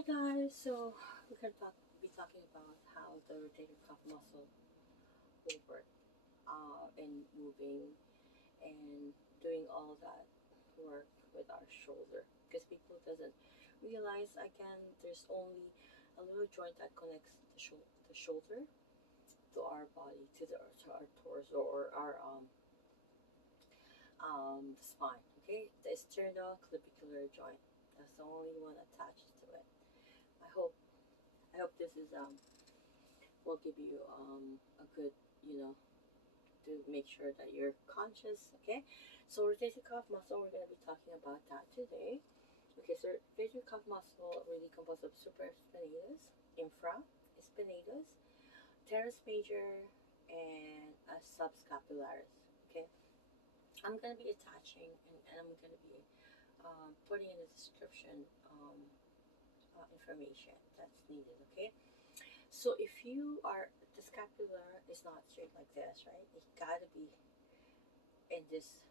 Hi guys, so we're going to be talking about how the rotator cuff muscle will work in moving and doing all that work with our shoulder. Because people doesn't realize again, there's only a little joint that connects the shoulder to our body, to our torso or our the spine. Okay, the sternoclavicular joint. That's the only one attached to it. I hope I hope this is will give you a good, you know, to make sure that you're conscious. Okay, so rotator cuff muscle, we're going to be talking about that today. Okay, so rotator cuff muscle really composed of supraspinatus, infraspinatus, teres major, and a subscapularis. Okay, I'm going to be attaching and I'm going to be putting in the description information that's needed. Okay, so if you are, the scapula is not straight like this, right? It gotta be in this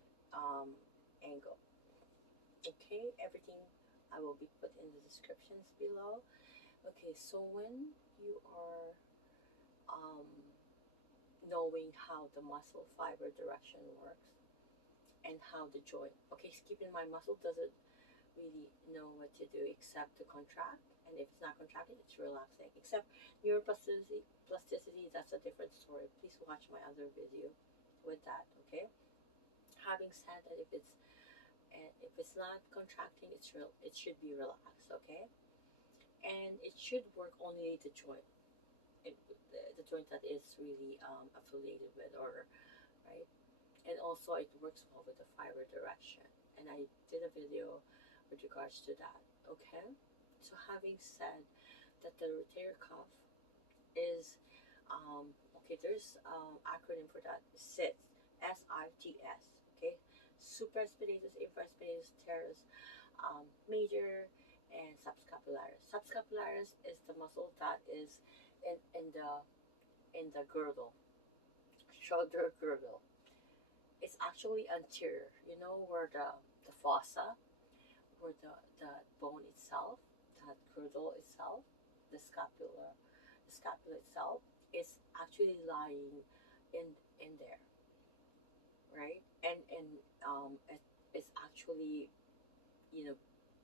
angle. Okay, everything I will be put in the descriptions below. Okay, so when you are um, knowing how the muscle fiber direction works and how the joint, okay, so keep in mind muscle doesn't really know what to do except to contract. And if it's not contracting, it's relaxing. Except neuroplasticity, that's a different story. Please watch my other video with that. Okay. Having said that, if it's not contracting, it should be relaxed. Okay. And it should work only the joint, the joint that is really affiliated with, or right. And also, it works well with the fiber direction. And I did a video with regards to that. Okay. So having said that, the rotator cuff is okay. There's acronym for that. SITS, SITS. Okay, supraspinatus, infraspinatus, teres major, and subscapularis. Subscapularis is the muscle that is in the girdle, shoulder girdle. It's actually anterior. You know where the fossa, where the bone itself, that girdle itself, the scapula itself is actually lying in there, right? It's actually, you know,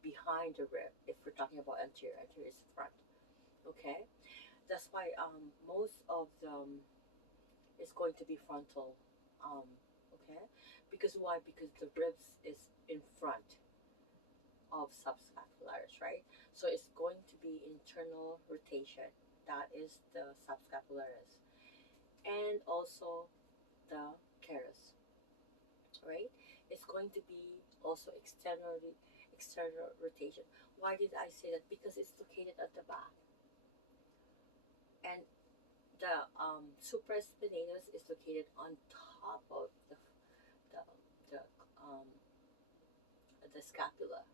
behind the rib. If we're talking about anterior is front. Okay, that's why most of them is going to be frontal. Um, okay, because why? Because the ribs is in front of subscapularis, right? So it's going to be internal rotation. That is the subscapularis, and also the teres, right? It's going to be also external rotation. Why did I say that? Because it's located at the back, and the supraspinatus is located on top of the the um, the scapula,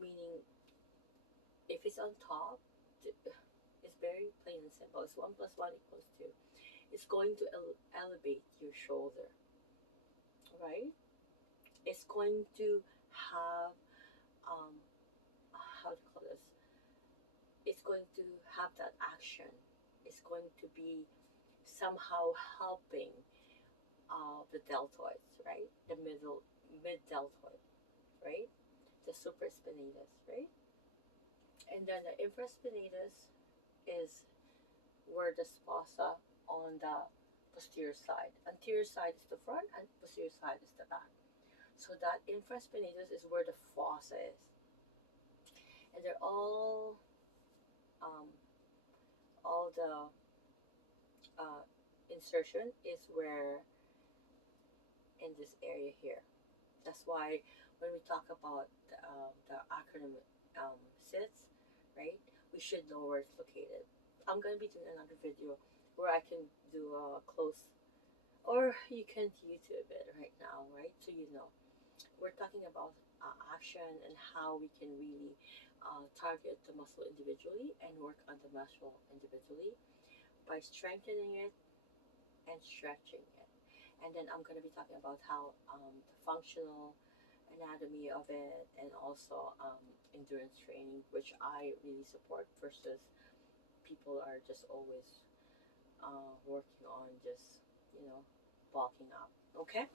meaning if it's on top, it's very plain and simple. It's 1 plus 1 equals 2. It's going to elevate your shoulder, right? It's going to have how to call this? It's going to have that action. It's going to be somehow helping the deltoids, right? The mid deltoid, right? The supraspinatus, right? And then the infraspinatus is where the fossa on the posterior side. Anterior side is the front and posterior side is the back. So that infraspinatus is where the fossa is. And they're um, all the insertion is where in this area here. That's why when we talk about the acronym SITS, right, we should know where it's located. I'm going to be doing another video where I can do a close, or you can YouTube it right now, right? So you know, we're talking about action and how we can really target the muscle individually and work on the muscle individually by strengthening it and stretching it. And then I'm going to be talking about how the functional anatomy of it, and also endurance training, which I really support, versus people are just always working on just, bulking up. Okay?